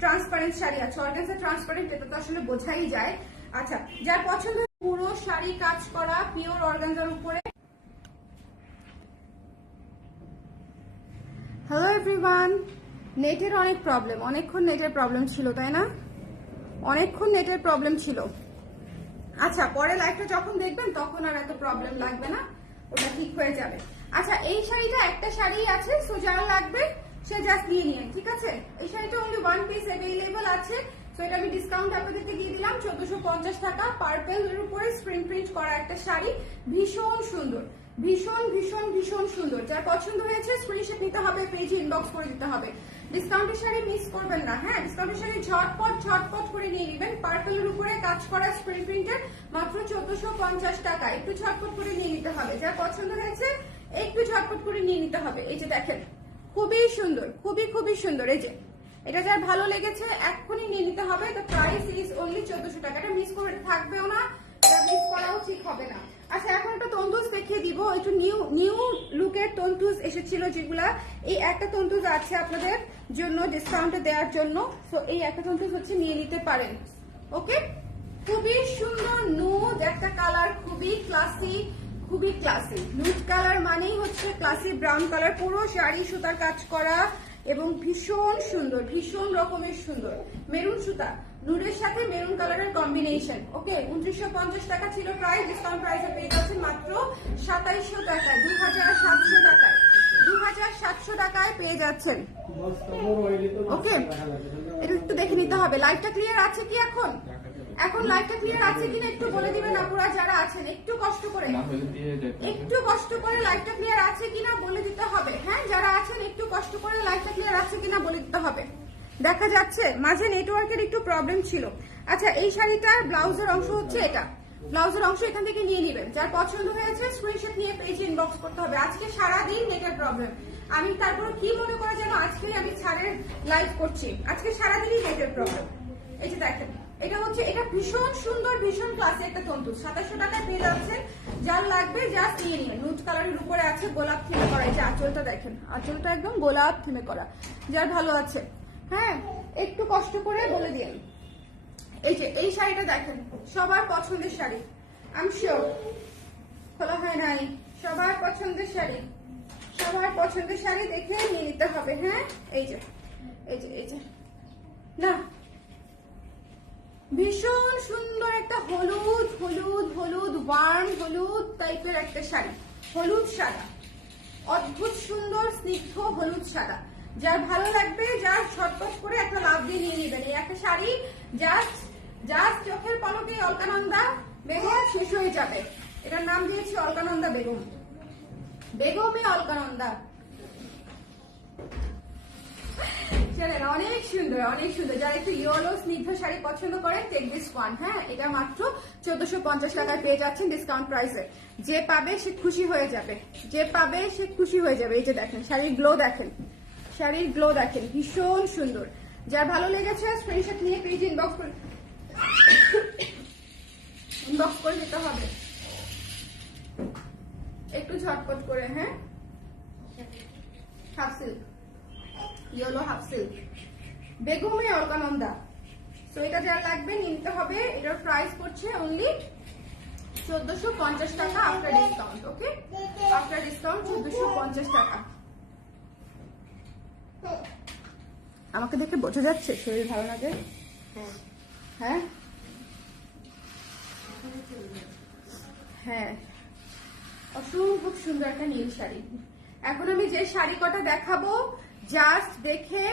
ট্রান্সপারেন্ট শাড়ি আছে, অর্গানজা ট্রান্সপারেন্ট, এটা তো আসলে বোঝাই যায়। আচ্ছা, যার পছন্দ পুরো শাড়ি কাজ করা পিওর অর্গানজার উপরে। হ্যালো এভরিওয়ান, নেটের অনেক প্রবলেম, অনেকক্ষণ নেটের প্রবলেম ছিল, তাই না? অনেকক্ষণ নেটের প্রবলেম ছিল। আচ্ছা, পরে লাইভটা যখন দেখবেন তখন আর এত প্রবলেম লাগবে না, ওটা ঠিক হয়ে যাবে। আচ্ছা, এই শাড়িটা একটা শাড়ি আছে, সো যার লাগবে সে জাস্ট নিয়ে নিন। ঠিক আছে, এই শাড়িটা অনলি ওয়ান পিস অ্যাভেলেবল আছে, সো এটা আমি ডিসকাউন্ট আপনাদেরকে দিয়ে দিলাম 1450 টাকা। পার্পেলের উপরে স্ক্রিন প্রিন্ট করা একটা শাড়ি, ভীষণ সুন্দর, ভীষণ ভীষণ ভীষণ সুন্দর। যার পছন্দ হয়েছে স্ক্রিনশট নিতে হবে, পেজে ইনবক্স করে দিতে হবে। ডিসকাউন্টের শাড়ি মিস করবেন না। হ্যাঁ, ডিসকাউন্টের শাড়ি ঝটপট করে নিয়ে নেবেন। পার্পেলের উপরে কাজ করা স্ক্রিন প্রিন্টের মাত্র 1450 টাকা। একটু ঝটপট করে নিয়ে নিতে হবে, যার পছন্দ হয়েছে একটু ঝটপট করে নিয়ে নিতে হবে। এই যে দেখেন, খুবই সুন্দর, খুবই খুবই সুন্দর। এই যে এটা যার ভালো লেগেছে এক্ষুনি নিয়ে নিতে হবে। দ্য প্রাইস ইজ অনলি 1400 টাকা। এটা মিস করে থাকবেও না, এটা মিস করাও ঠিক হবে না। আচ্ছা, এখন একটা তন্তুজ দেখিয়ে দিব, একটু নিউ লুকের তন্তুজ এসেছিল যেগুলা। এই একটা তন্তুজ আছে আপনাদের জন্য ডিসকাউন্টে দেওয়ার জন্য, তো এই একটা তন্তুজ হচ্ছে নিয়ে নিতে পারেন। ওকে, খুবই সুন্দর নুড একটা কালার, খুবই ক্লাসি, খুবই ক্লাসি। নুড কালার মানেই হচ্ছে ক্লাসি ব্রাউন কালার, পুরো শাড়ি সুতার কাজ করা এবং ভীষণ সুন্দর, ভীষণ রকমের সুন্দর। মেরুন সুতা, নুডের সাথে মেরুন কালারের কম্বিনেশন। ওকে, 2950 টাকা ছিল প্রাইস, ডিসকাউন্ট প্রাইসে পেয়ে যাচ্ছেন মাত্র 2700 টাকায়, 2700 টাকায়, 2700 টাকায় পেয়ে যাচ্ছেন। ওকে, এটা একটু দেখে নিতে হবে। লাইভটা ক্লিয়ার আছে কি এখন? এখন লাইভটা ক্লিয়ার আছে কিনা একটু বলে দিবেন আপুরা যারা আছেন, একটু কষ্ট করে লাইভটা ক্লিয়ার আছে কিনা বলে দিতে হবে। হ্যাঁ, যারা আছেন একটু কষ্ট করে লাইভটা ক্লিয়ার আছে কিনা বলে দিতে হবে। দেখা যাচ্ছে মাঝে নেটওয়ার্কের একটু প্রবলেম ছিল। আচ্ছা, এই শাড়িটার ব্লাউজের অংশ হচ্ছে এটা, ব্লাউজের অংশ এখান থেকে নিয়ে নেবেন। যার পছন্দ হয়েছে স্ক্রিনশট নিয়ে পেজে ইনবক্স করতে হবে। আজকে সারাদিন নেটের প্রবলেম, আমি তারপর কি মনে করে যেন আজকেই আমি ছাড়ের লাইভ করছি, আজকে সারাদিনই নেটের প্রবলেম। এই যে দেখেন, এটা হচ্ছে, এটা ভীষণ সুন্দর, ভীষণ ক্লাসি একটা তন্তু, 2700 টাকায় পেয়ে যাচ্ছেন। যার লাগবে জাস্ট নিয়ে নিন। নুড কালারের উপরে আছে গোলাপ থিমে করা, এই যে আঁচলটা দেখেন, আঁচলটা একদম গোলাপ থিমে করা, যার ভালো আছে। হ্যাঁ, একটু কষ্ট করে বলে দিন। এই যে এই শাড়িটা দেখেন, সবার পছন্দের শাড়ি, আমি শিওর খোলা হয় নাই, সবার পছন্দের শাড়ি, সবার পছন্দের শাড়ি দেখে নিয়ে নিতে হবে। হ্যাঁ, এই যে এই যে এই যে না, ভীষণ সুন্দর একটা হলুদ হলুদ হলুদ ওয়ার্ম হলুদ টাইপের একটা শাড়ি, হলুদ সাদা, অদ্ভুত সুন্দর স্নিগ্ধ হলুদ সাদা। যার ভালো লাগবে, যার ছটপট করে একটা লাভ দিয়ে নিয়ে নেবেন। এই একটা শাড়ি জাস্ট চোখের পলকে অলকানন্দা বেগম শেষ হয়ে যাবে। এটার নাম দিয়েছি অলকানন্দা বেগম, বেগমে অলকানন্দা। চলেন, অনেক সুন্দর, অনেক সুন্দর। যারা একটু ইয়েলো স্নিগ্ধ শাড়ি পছন্দ করেন, টেক দিস ওয়ান। হ্যাঁ, এটা মাত্র 1450 টাকায় পেয়ে যাচ্ছেন ডিসকাউন্ট প্রাইসে। যে পাবে সে খুশি হয়ে যাবে, যে পাবে সে খুশি হয়ে যাবে। এই যে দেখেন, শাড়ির গ্লো দেখেন, শাড়ির গ্লো দেখেন, ভীষণ সুন্দর। যার ভালো লেগেছে স্ক্রিনশট নিয়ে পেজ ইনবক্স করে দিতে হবে একটু ঝটপট করে। হ্যাঁ, half silk, yellow half silk, বেগমে অলকানন্দা। তো এটা যার লাগবে নিতে হবে। এটার প্রাইস পড়ছে অনলি 1450 টাকা আফটার ডিসকাউন্ট। ওকে, আফটার ডিসকাউন্ট 1450 টাকা। আমাকে দেখে বোঝা যাচ্ছে শরীর ভালো লাগে? হ্যাঁ হ্যাঁ, অসম্ভব সুন্দর একটা নীল শাড়ি। এখন আমি যে শাড়ি কটা দেখাবো জাস্ট দেখে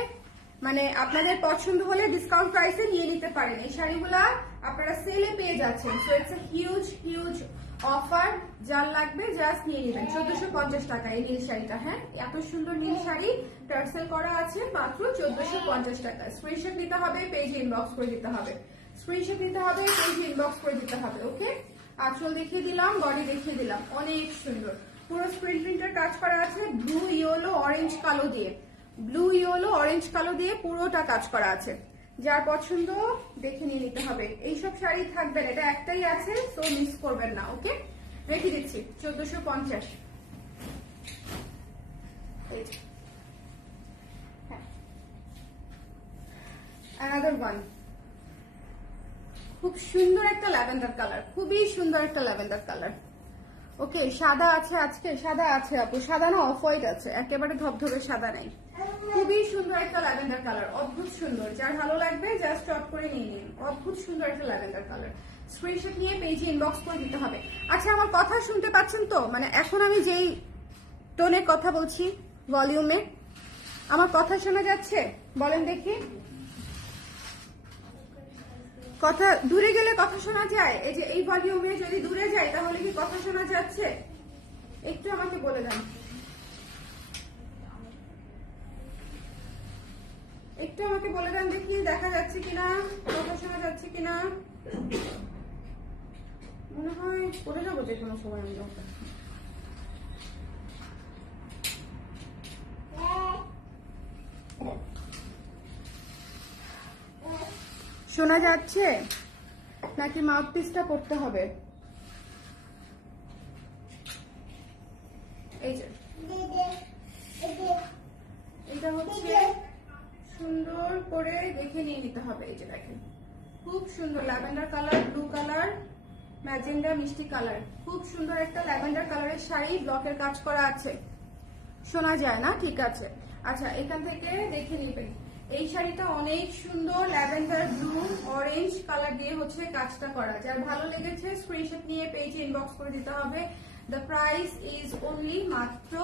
মানে আপনাদের পছন্দ হলে ডিসকাউন্ট প্রাইসে নিয়ে নিতে পারেন। এই শাড়িগুলা আপনারা সেলে পেয়ে যাচ্ছেন। So it's a huge huge offer, যার লাগবে জাস্ট নিয়ে নেবেন। 1450 টাকা এই নীল শাড়িটা। হ্যাঁ, এত সুন্দর নীল শাড়ি টার্সেল করা আছে মাত্র 1450 টাকা। স্ক্রিনশট নিতে হবে, পেজে ইনবক্স করে দিতে হবে। স্ক্রিনশট নিতে হবে, পেজে ইনবক্স করে দিতে হবে। ওকে, আঁচল দেখিয়ে দিলাম, বডি দেখিয়ে দিলাম, অনেক সুন্দর। পুরো স্ক্রিন প্রিন্টের কাজ করা আছে ব্লু ইয়েলো অরেঞ্জ কালো দিয়ে, ব্লু ইয়েলো অরেঞ্জ কালো দিয়ে পুরোটা কাজ করা আছে। যার পছন্দ দেখে নিয়ে নিতে হবে। এইসব শাড়ি থাকবেন, এটা একটাই আছে, সো মিস করবেন না। ওকে, রেখে দিচ্ছি 1450। অ্যানাদার ওয়ান, খুব সুন্দর একটা ল্যাভেন্ডার কালার, খুবই সুন্দর একটা ল্যাভেন্ডার কালার। ওকে, সাদা আছে আজকে, সাদা আছে আপু, সাদা না অফ হোয়াইট আছে, একেবারে ধবধবে সাদা নাই। খুবই সুন্দর একটা ল্যাভেন্ডার কালার, অদ্ভুত সুন্দর। যার ভালো লাগবে জাস্ট চট করে নিয়ে নিন। অদ্ভুত সুন্দর একটা ল্যাভেন্ডার কালার। স্ক্রিনশট নিয়ে পেজে ইনবক্স করে দিতে হবে। আচ্ছা, আমার কথা শুনতে পাচ্ছেন তো? মানে এখন আমি যেই টোনে কথা বলছি, ভলিউমে, আমার কথা শোনা যাচ্ছে? বলেন দেখি। কথা দূরে গেলে কথা শোনা যায়? এই যে এই ভলিউমে যদি দূরে যায় তাহলে কি কথা শোনা যাচ্ছে? একটু আমাকে বলে দেন, একটু আমাকে বলে দেন দেখি, দেখা যাচ্ছে কিনা, কথা শোনা যাচ্ছে কিনা। মনে হয় পড়ে যাবো যে কোনো সময় আমি। শোনা যাচ্ছে নাকি মাউথপিসটা করতে হবে? এই যে এটা হচ্ছে সুন্দর করে দেখে নিয়ে নিতে হবে। এই যে দেখেন, খুব সুন্দর lavender colour, blue colour, magenta মিষ্টি কালার, খুব সুন্দর একটা ল্যাভেন্ডার কালারের শাড়ি। ব্লকের কাজ করা আছে, শোনা যায় না? ঠিক আছে। আচ্ছা, এখান থেকে দেখে নিবেন। এই শাড়িটা অনেক সুন্দর, ল্যাভেন্ডার ব্লু অরেঞ্জ কালার দিয়ে হচ্ছে কাজটা করা। যার ভালো লেগেছে স্ক্রিনশট নিয়ে পেজে ইনবক্স করে দিতে হবে। দ্য প্রাইস ইজ অনলি মাত্র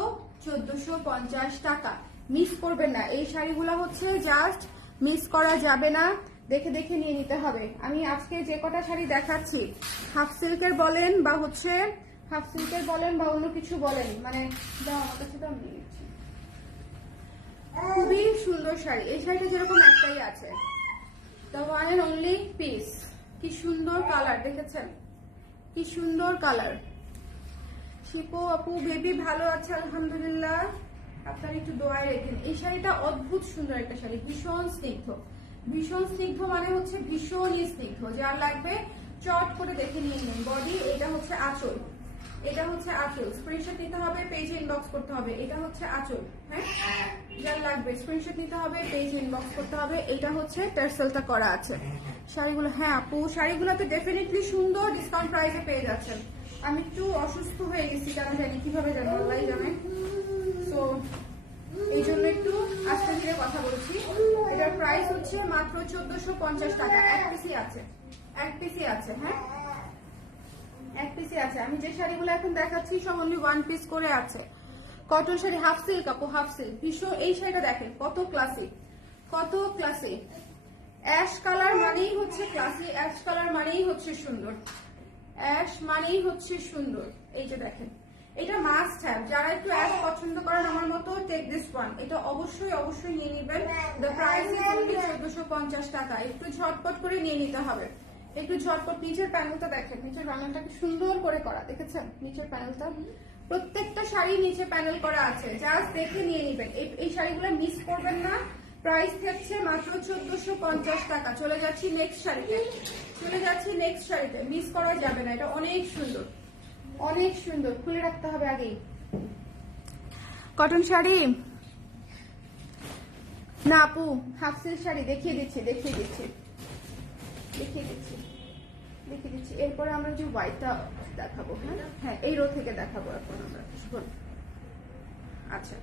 1450 টাকা। মিস করবেন না, এই শাড়িগুলো হচ্ছে জাস্ট মিস করা যাবে না। দেখে দেখে নিয়ে নিতে হবে। আমি আজকে যে কটা শাড়ি দেখাচ্ছি, হাফ সিল্কের বলেন বা হচ্ছে হাফ সিল্কের বলেন বা অন্য কিছু বলেন, মানে দাও আমার কাছে, দাও নিয়ে নিচ্ছি। খুবই সুন্দর শাড়ি। এই শাড়িটা যেরকম একটাই আছে, the one and only piece. কি সুন্দর কালার, দেখেছেন? কি সুন্দর কালার। শিপু আপু বেবি ভালো আছে আলহামদুলিল্লাহ, আপনারা একটু দোয়ায় রেখেন। এই শাড়িটা অদ্ভুত সুন্দর একটা শাড়ি, ভীষণ স্নিগ্ধ। ভীষণ স্নিগ্ধ মানে হচ্ছে ভীষণই স্নিগ্ধ। যার লাগবে চট করে দেখে নিয়ে নিন। বডি, এটা হচ্ছে আঁচল, এটা হচ্ছে আঁচল। স্ক্রিনশট নিতে হবে, পেজে ইনবক্স করতে হবে। এটা হচ্ছে আঁচল। হ্যাঁ, যার লাগবে স্ক্রিনশট নিতে হবে, পেজে ইনবক্স করতে হবে। এটা হচ্ছে টার্সেলটা করা আছে শাড়িগুলো। হ্যাঁ আপু, শাড়িগুলো তো ডেফিনেটলি সুন্দর, ডিসকাউন্ট প্রাইসে পেয়ে যাচ্ছেন। আমি একটু অসুস্থ হয়ে গেছি, কেন জানি, কিভাবে জানো, আল্লাহই জানে। তো এই জন্য একটু আস্তে ধীরে কথা বলছি। এটার প্রাইস হচ্ছে মাত্র 1450 টাকা। এক পিসি আছে, এক পিসি আছে। হ্যাঁ, এক পিসি আছে। আমি যে শাড়িগুলো এখন দেখাচ্ছি সব অনলি ওয়ান পিস করে আছে। কটন শাড়ি, হাফ সিল্ক আপু, হাফ সিল্ক। ভীষণ, এই শাড়িটা দেখেন কত ক্লাসি, কত ক্লাসি। অ্যাশ কালার মানেই হচ্ছে ক্লাসি, অ্যাশ কালার মানেই হচ্ছে সুন্দর, অ্যাশ মানেই হচ্ছে সুন্দর। এই যে দেখেন, এটা মাস্ট হ্যাভ। যারা একটু অ্যাশ পছন্দ করেন আমার মতো, টেক দিস ওয়ান। এটা অবশ্যই অবশ্যই নিয়ে নেবেন। দ্য প্রাইস ইজ অনলি 1450 টাকা। একটু ঝটপট করে নিয়ে নিতে হবে, একটু ঝটপট। নিচের প্যানেলটা দেখেন, নিচের প্যানেলটা কি সুন্দর করে করা, দেখেছেন? নিচের প্যানেলটা, প্রত্যেকটা শাড়ি নিচে প্যানেল করা আছে। জাস্ট দেখে নিয়ে নেবেন। এই শাড়িগুলো মিস করবেন না। প্রাইস থাকছে মাত্র 1450 টাকা। চলে যাচ্ছি নেক্সট শাড়িতে, চলে যাচ্ছি নেক্সট শাড়িতে। মিস করা যাবে না, এটা অনেক সুন্দর, অনেক সুন্দর। খুলে রাখতে হবে আগেই। কটন শাড়ি না আপু, হাফ সিল্ক শাড়ি দেখিয়ে দিচ্ছি, দেখিয়ে দিচ্ছি, দেখিয়ে দিচ্ছি। দেখে দিচ্ছি। এরপরে আমরা যে হোয়াইটটা দেখাবো, হ্যাঁ এই রো থেকে দেখাবো এখন আমরা। আচ্ছা,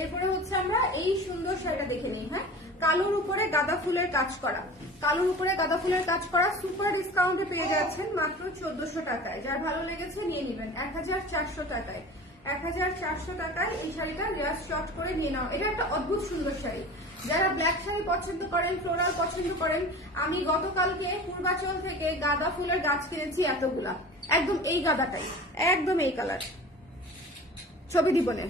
এরপরে হচ্ছে আমরা এই সুন্দর শাড়িটা দেখে নিই। হ্যাঁ, কালোর উপরে গাঁদা ফুলের কাজ করা, কালোর উপরে গাঁদা ফুলের কাজ করা, সুপার ডিসকাউন্টে পেয়ে যাচ্ছেন মাত্র 1400 টাকায়। যার ভালো লেগেছে নিয়ে নেবেন 1400 টাকায়। 1400 টাকায় এই শাড়িটা রেয়ার শর্ট করে নিয়ে নাও। এটা একটা অদ্ভুত সুন্দর শাড়ি। যারা ব্ল্যাক শাড়ি পছন্দ করেন, ফ্লোরাল পছন্দ করেন, আমি গতকালকে পূর্বাচল থেকে গাঁদা ফুলের গাছ কিনেছি এতগুলা, একদম এই গাঁদাটাই, একদম এই কালার, ছবি দিবনে।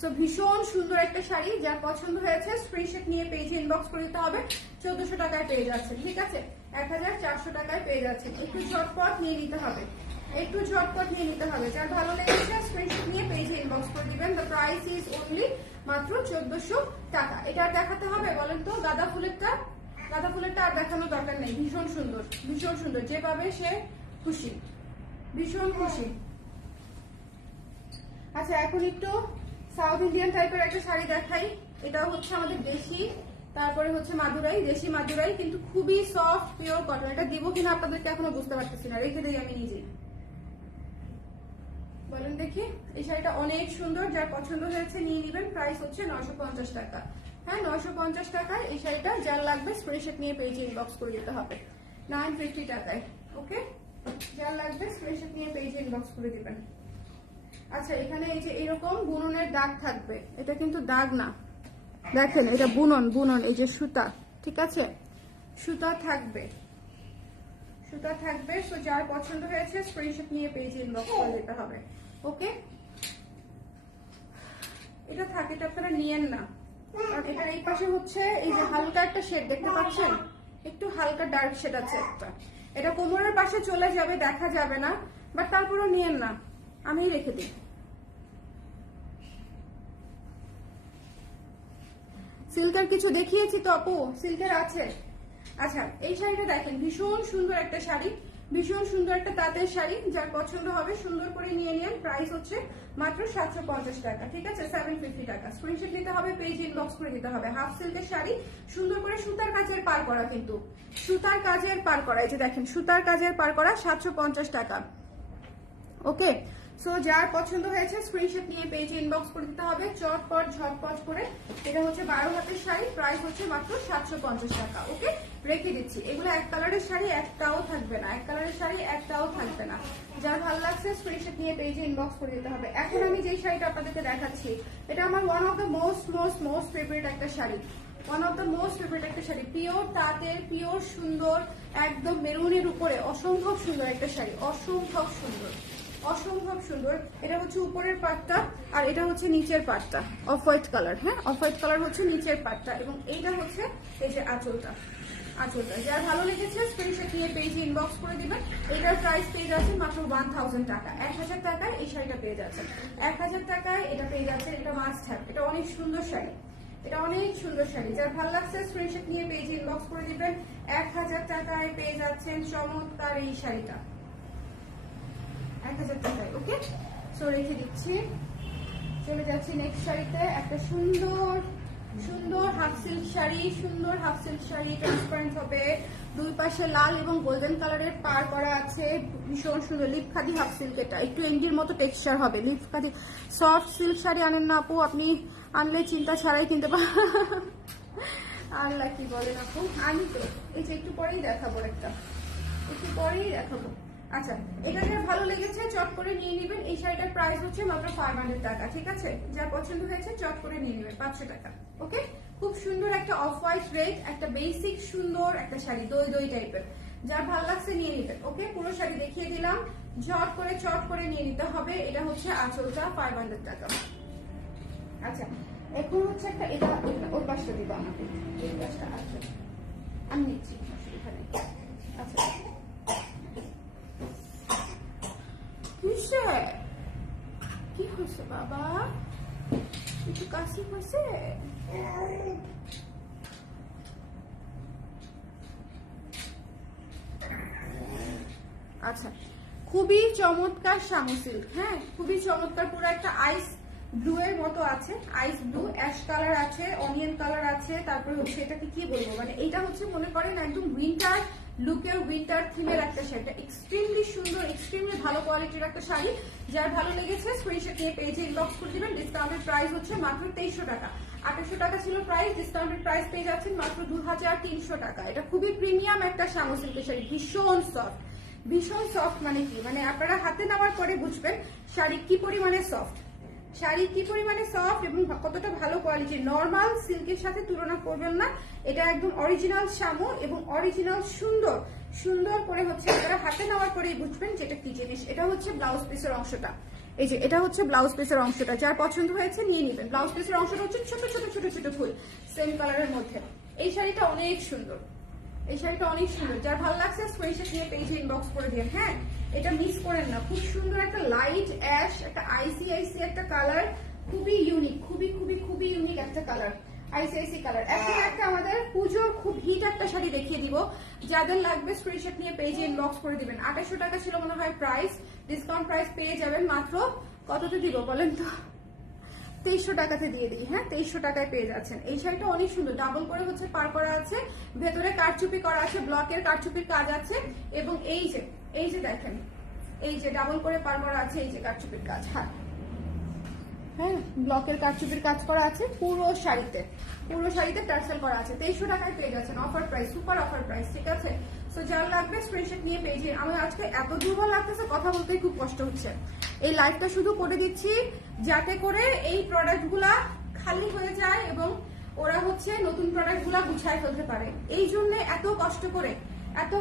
সো ভীষণ সুন্দর একটা শাড়ি, যার পছন্দ হয়েছে স্ক্রিনশট নিয়ে পেজে ইনবক্স করে দিতে হবে। 1400 টাকায় পেয়ে যাচ্ছেন, ঠিক আছে? 1400 টাকায় পেয়ে যাচ্ছেন। একটু ঝটপট নিয়ে নিতে হবে, একটু ঝটপট নিয়ে নিতে হবে। যার ভালো লেগেছে স্ক্রিনশট নিয়ে পেজে ইনবক্স করে দিবেন। দ্য প্রাইস ইজ অনলি মাত্র 1400 টাকা। এটা আর দেখাতে হবে বলেন তো? গাঁদা ফুলেরটা, গাঁদা ফুলেরটা আর দেখানোর দরকার নেই। ভীষণ সুন্দর, ভীষণ সুন্দর, যে পাবে সে খুশি, ভীষণ খুশি। আচ্ছা, এখন একটু সাউথ ইন্ডিয়ান টাইপের একটা শাড়ি দেখাই। এটা হচ্ছে আমাদের দেশি, তারপরে হচ্ছে মাদুরাই, দেশি মাদুরাই, কিন্তু খুবই সফট পিওর কটন। এটা দিব কিনা আপনাদেরকে এখনো বুঝতে পারতেছি না, রেখে দিই আমি নিজেই। বলেন দেখি, এই শাড়িটা অনেক সুন্দর, যার পছন্দ হয়েছে নিয়ে নেবেন। প্রাইস হচ্ছে 950 টাকা। হ্যাঁ, 950 টাকায় এই শাড়িটা। যার লাগবে স্ক্রিনশট নিয়ে পেজে ইনবক্স করে দিতে হবে 950 টাকায়। ওকে, যার লাগবে স্ক্রিনশট নিয়ে পেজে ইনবক্স করে দিবেন। আচ্ছা, এখানে এই যে এরকম বুননের দাগ থাকবে, এটা কিন্তু দাগ না, দেখেন এটা বুনন, বুনন, এই যে সুতা, ঠিক আছে? সুতা থাকবে, সুতা থাকবে। সো যার পছন্দ হয়েছে স্ক্রিনশট নিয়ে পেজে ইনবক্স করে দিতে হবে। ওকে, এটা থাকে, এটা আপনারা নিয়েন না, কারণ এটার এই পাশে হচ্ছে এই যে হালকা একটা শেড দেখতে পাচ্ছেন, একটু হালকা ডার্ক শেড আছে একটা। এটা কোমরের পাশে চলে যাবে, দেখা যাবে না, বাট তারপরেও নিয়েন না, আমি রেখে দিই। সিল্কের কিছু দেখিয়েছি তো আপু, সিল্কের আছে। আচ্ছা, এই শাড়িটা দেখেন, ভীষণ সুন্দর একটা শাড়ি, ভীষণ সুন্দর একটা তাঁতের শাড়ি। যার পছন্দ হবে সুন্দর করে নিয়ে নিন। প্রাইস হচ্ছে মাত্র 750 টাকা, ঠিক আছে? 750 টাকা। স্ক্রিনশট নিতে হবে, পেজ ইনবক্স করে দিতে হবে। হাফ সিল্কের শাড়ি, সুন্দর করে সুতার কাজের পার করা, কিন্তু সুতার কাজের পার করা, এই যে দেখেন সুতার কাজের পার করা, 750 টাকা। ওকে, সো যার পছন্দ হয়েছে স্ক্রিনশট নিয়ে পেজে ইনবক্স করে দিতে হবে চটপট ঝটপট করে। এটা হচ্ছে 12 হাতের শাড়ি, প্রাইস হচ্ছে মাত্র 750 টাকা। ওকে, রেখে দিচ্ছি। এগুলো এক কালারের শাড়ি একটাও থাকবে না, এক কালারের শাড়ি একটাও থাকবে না। যার ভালো লাগছে স্ক্রিনশট নিয়ে পেজে ইনবক্স করে দিতে হবে। এখন আমি যে শাড়িটা আপনাদেরকে দেখাচ্ছি, এটা আমার one of the most favourite একটা sari, one of the most favourite একটা শাড়ি। পিওর তাঁতের, পিওর সুন্দর, একদম মেরুনের উপরে, অসম্ভব সুন্দর একটা শাড়ি, অসম্ভব সুন্দর, অসম্ভব সুন্দর। এটা হচ্ছে উপরের পাটটা, আর এটা হচ্ছে নিচের পাটটা, অফ হোয়াইট কালার। হ্যাঁ, অফ হোয়াইট কালার হচ্ছে নিচের পাটটা, এবং এইটা হচ্ছে এই যে আঁচলটা, আঁচলটা। যার ভালো লেগেছে স্ক্রিনশট নিয়ে পেজে ইনবক্স করে দিবেন। এটার প্রাইস পেয়ে যাচ্ছেন মাত্র 1000 টাকা। 1000 টাকায় এই শাড়িটা পেয়ে যাচ্ছেন, 1000 টাকায় এটা পেয়ে যাচ্ছেন। এটা মাস্ট হ্যাভ, এটা অনেক সুন্দর শাড়ি, এটা অনেক সুন্দর শাড়ি। যার ভালো লাগছে স্ক্রিনশট নিয়ে পেজে ইনবক্স করে দিবেন। 1000 টাকায় পেয়ে যাচ্ছেন চমৎকার এই শাড়িটা, 1000 টাকায়। ওকে, সো রেখে দিচ্ছি। চলে যাচ্ছি নেক্সট শাড়িতে। একটা সুন্দর সুন্দর হাফ সিল্ক শাড়ি, সুন্দর হাফ সিল্ক শাড়ি, ট্রান্সপারেন্ট হবে, দুই পাশে লাল এবং গোল্ডেন কালারের পার করা আছে। ভীষণ সুন্দর লিপ খাদি হাফ সিল্ক, এটা একটু এনজির মতো টেক্সচার হবে। লিপ খাদি সফট সিল্ক শাড়ি আনেন না আপু, আপনি আনলে চিন্তা ছাড়াই কিনতে পারেন। আল্লাহ কি বলেন আপু, আমি তো এই যে একটু পরেই দেখাবো, একটা একটু পরেই দেখাবো। আচ্ছা, এটা যার ভালো লেগেছে চট করে নিয়ে নেবেন। এই শাড়িটার প্রাইস হচ্ছে মাত্র 500 টাকা, ঠিক আছে? যার পছন্দ হয়েছে চট করে নিয়ে নেবেন, 500 টাকা। ওকে, খুব সুন্দর একটা অফ হোয়াইট রেড, একটা বেসিক সুন্দর একটা শাড়ি, দই দই টাইপের। যার ভালো লাগছে নিয়ে নেবেন। ওকে, পুরো শাড়ি দেখিয়ে দিলাম, ঝট করে চট করে নিয়ে নিতে হবে। এটা হচ্ছে আঁচলটা, 500 টাকা। আচ্ছা, এখন হচ্ছে একটা, এটা ওর পাশটা দিবা আমাকে, এই পাশটা আছে আমি নিচ্ছি, অসুবিধা নেই। আচ্ছা, কি হয়েছে বাবা, একটু কাশি হয়েছে? আচ্ছা, খুবই চমৎকার শামু সিল্ক। হ্যাঁ, খুবই চমৎকার, পুরো একটা আইস ব্লু এর মতো আছে, আইস ব্লু, অ্যাশ কালার আছে, অনিয়ন কালার আছে, তারপরে হচ্ছে এটাকে কি বলবো, মানে এটা হচ্ছে মনে করেন একদম উইন্টার লুকের, উইন্টার থিমের একটা শাড়ি। এক্সট্রিমলি সুন্দর, এক্সট্রিমলি ভালো কোয়ালিটির একটা শাড়ি। যার ভালো লেগেছে স্ক্রিনশট নিয়ে পেজে ইনবক্স করে দিবেন। ডিসকাউন্টেড প্রাইস হচ্ছে মাত্র 2300 টাকা। 2800 টাকা ছিল প্রাইস, ডিসকাউন্টেড প্রাইস পেয়ে যাচ্ছেন মাত্র 2300 টাকা। এটা খুবই প্রিমিয়াম একটা শামু সিল্কের শাড়ি, ভীষণ সফট, ভীষণ সফট। মানে কি, মানে আপনারা হাতে নেওয়ার পরে বুঝবেন শাড়ি কি পরিমাণে সফট, শাড়ি কি পরিমাণে সফট এবং কতটা ভালো কোয়ালিটি। নর্মাল সিল্কের সাথে তুলনা করবেন না, এটা একদম অরিজিনাল শামু এবং অরিজিনাল সুন্দর সুন্দর করে হচ্ছে আপনারা হাতে নেওয়ার পরেই বুঝবেন যেটা কি জিনিস। এটা হচ্ছে ব্লাউজ পিসের অংশটা, এই যে এটা হচ্ছে ব্লাউজ পিসের অংশটা। যার পছন্দ হয়েছে নিয়ে নেবেন। ব্লাউজ পিসের অংশটা হচ্ছে ছোট ছোট ছোট ছোট ফুল সেম কালারের মধ্যে। এই শাড়িটা অনেক সুন্দর, এই শাড়িটা অনেক সুন্দর। যার ভালো লাগছে স্ক্রিনশট নিয়ে পেজে ইনবক্স করে দিন। হ্যাঁ, এটা মিস করেন না। খুব সুন্দর একটা লাইট অ্যাশ, একটা আইসি একটা কালার, খুবই ইউনিক, খুবই খুবই খুবই ইউনিক একটা কালার, আইসি কালার। এখন একটা আমাদের পুজোর খুব হিট একটা শাড়ি দেখিয়ে দিব। যাদের লাগবে স্ক্রিনশট নিয়ে পেজে ইনবক্স করে দিবেন। 2800 টাকা ছিল মনে হয় প্রাইস, ডিসকাউন্ট প্রাইস পেয়ে যাবেন মাত্র কততে দিব বলেন তো, 2300 টাকাতে দিয়ে দিই। হ্যাঁ, 2300 টাকায় পেয়ে যাচ্ছেন। এই শাড়িটা অনেক সুন্দর, ডাবল করে হচ্ছে পার করা আছে, ভেতরে কারচুপি করা আছে, ব্লকের কারচুপির কাজ আছে এবং এই যে দেখেন, এই যে ডাবল করে পার করা আছে, এই যে কারচুপির কাজ। হ্যাঁ হ্যাঁ, ব্লকের কারচুপির কাজ করা আছে পুরো শাড়িতে, পুরো শাড়িতে টার্সেল করা আছে। 2300 টাকায় পেয়ে যাচ্ছেন, offer price, super offer price. ঠিক আছে, সো যার লাগবে স্ক্রিনশট নিয়ে পেজে। আমি আজকে এত দুর্বল লাগতেছে, কথা বলতে খুব কষ্ট হচ্ছে। এই লাইভটা শুধু করে দিচ্ছি যাতে করে এই প্রোডাক্টগুলা খালি হয়ে যায় এবং ওরা হচ্ছে নতুন প্রোডাক্টগুলা গুছায় ফেলতে পারে। এই জন্য এত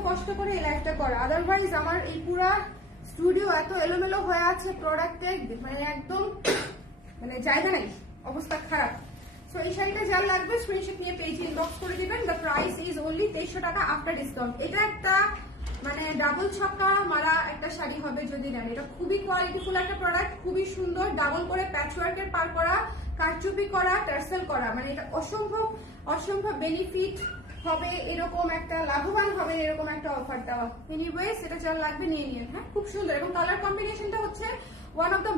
কষ্ট করে এই লাইভটা করা। আদারওয়াইজ আমার এই পুরা স্টুডিও এত এলোমেলো হয়ে আছে প্রোডাক্টে, মানে একদম মানে জায়গা নাই, অবস্থা খারাপ। সো এই শাড়িটা যার লাগবে স্ক্রিনশট নিয়ে পেজে ইনবক্স করে দিবেন। দ্য প্রাইস ইজ অনলি 2300 টাকা আফটার ডিসকাউন্ট। এটা একটা মানে ডাবল ছক্কা মারা একটা শাড়ি হবে যদি নেন। এটা খুবই কোয়ালিটিফুল একটা প্রোডাক্ট, খুবই সুন্দর, ডাবল করে প্যাচওয়ার্কের পার করা, কারচুপি করা, টার্সেল করা। মানে এটা অসম্ভব অসম্ভব বেনিফিট হবে, এরকম একটা লাভবান হবে এরকম একটা অফার দেওয়া। এনিওয়েজ এটা যার লাগবে নিয়ে নিন। হ্যাঁ, খুব সুন্দর এবং কালার কম্বিনেশনটা হচ্ছে one of the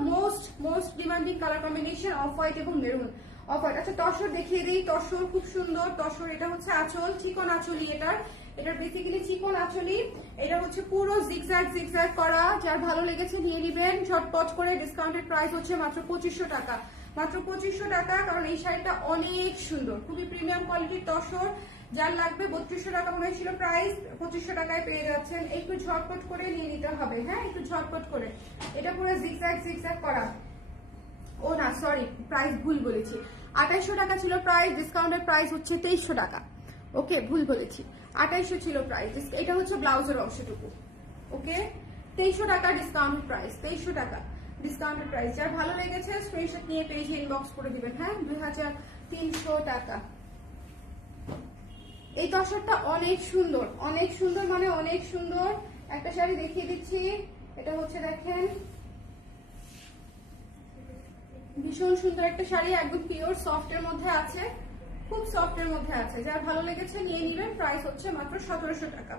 most demanding colour combination, off white এবং মেরুন। Off white. আচ্ছা, তসর দেখিয়ে দিই। তসর খুব সুন্দর তসর। এটা হচ্ছে আঁচল, চিকন আঁচলি এটার বেসিক্যালি চিকন আঁচলি। এটা হচ্ছে পুরো জিগজ্যাগ করা। যার ভালো লেগেছে নিয়ে নিবেন ঝটপট করে। ডিসকাউন্টেড প্রাইস হচ্ছে মাত্র 2500 টাকা, মাত্র 2500 টাকা। কারণ এই শাড়িটা অনেক সুন্দর, খুবই প্রিমিয়াম কোয়ালিটির তসর। যার লাগবে 3200 টাকা মনে ছিল প্রাইস, 2500 টাকায় পেয়ে যাচ্ছেন। একটু ঝটপট করে নিয়ে নিতে হবে। হ্যাঁ, একটু ঝটপট করে। এটা পুরো জিগজ্যাগ করা। ও না, সরি, প্রাইস ভুল বলেছি। 2800 টাকা ছিল প্রাইস, ডিসকাউন্টের প্রাইস হচ্ছে 2300 টাকা। ওকে, ভুল বলেছি, 2800 ছিল প্রাইস। এটা হচ্ছে ব্লাউজের অংশটুকু। ওকে, 2300 টাকা ডিসকাউন্টেড প্রাইস, 2300 টাকা ডিসকাউন্টেড প্রাইস। যার ভালো লেগেছে স্ক্রিনশট নিয়ে পেজে ইনবক্স করে দিবেন। হ্যাঁ, 2300 টাকা। এই তসরটা অনেক সুন্দর, অনেক সুন্দর, মানে অনেক সুন্দর একটা শাড়ি দেখিয়ে দিচ্ছি। এটা হচ্ছে দেখেন, ভীষণ সুন্দর একটা শাড়ি, একদম পিওর সফটের মধ্যে আছে, খুব সফটের মধ্যে আছে। যার ভালো লেগেছে নিয়ে নিবেন। প্রাইস হচ্ছে মাত্র 1700 টাকা,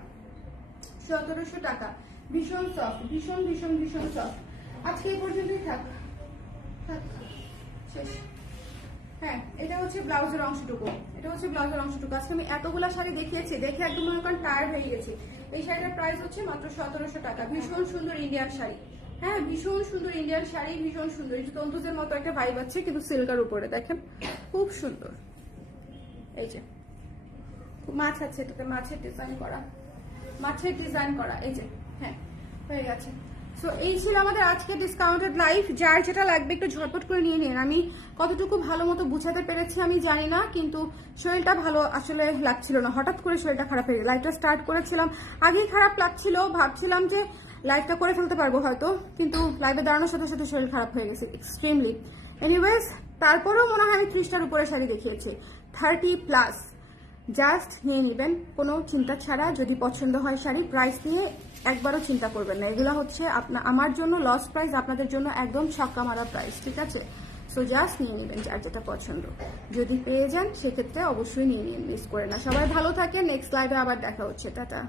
1700 টাকা। ভীষণ সফট, ভীষণ ভীষণ ভীষণ সফট। আজকে এই পর্যন্তই থাক, শেষ। হ্যাঁ, এটা হচ্ছে ব্লাউজের অংশটুকু, এটা হচ্ছে ব্লাউজের অংশটুকু। আজকে আমি এতগুলা শাড়ি দেখিয়েছি, দেখে একদম মনে করেন টায়ার্ড হয়ে গেছি। এই শাড়িটার প্রাইস হচ্ছে মাত্র 1700 টাকা। ভীষণ সুন্দর ইন্ডিয়ান শাড়ি। হ্যাঁ, ভীষণ সুন্দর ইন্ডিয়ান শাড়ি, ভীষণ সুন্দর। এই যে তন্তুজের মতো একটা ভাইব আছে কিন্তু সিল্কের উপরে, দেখেন খুব সুন্দর। এই যে মাছ আছে, এটাতে মাছের ডিজাইন করা, মাছের ডিজাইন করা। এই যে, হ্যাঁ, হয়ে গেছে। সো এই ছিল আমাদের আজকে ডিসকাউন্টেড লাইফ। যার যেটা লাগবে একটু ঝটপট করে নিয়ে নিন। আমি কতটুকু ভালো মতো বুঝাতে পেরেছি আমি জানি না, কিন্তু শরীরটা ভালো আসলে লাগছিল না, হঠাৎ করে শরীরটা খারাপ হয়ে গেল। লাইভটা স্টার্ট করেছিলাম, আগেই খারাপ লাগছিল, ভাবছিলাম যে লাইভটা করে ফেলতে পারবো হয়তো, কিন্তু লাইভে দাঁড়ানোর সাথে সাথে শরীর খারাপ হয়ে গেছে এক্সট্রিমলি। এনিওয়েজ, তারপরেও মনে হয় আমি 30টার উপরে শাড়ি দেখিয়েছি, 30+। জাস্ট নিয়ে নেবেন কোনো চিন্তা ছাড়া। যদি পছন্দ হয় শাড়ি, প্রাইস নিয়ে একবারও চিন্তা করবেন না। এগুলো হচ্ছে আমার জন্য লস প্রাইস, আপনাদের জন্য একদম ছক্কা মারা প্রাইস। ঠিক আছে, সো জাস্ট নিয়ে নেবেন যার যেটা পছন্দ। যদি পেয়ে যান সেক্ষেত্রে অবশ্যই নিয়ে নিন, মিস করে না। সবাই ভালো থাকেন, নেক্সট লাইভে আবার দেখা হচ্ছে, টাটা।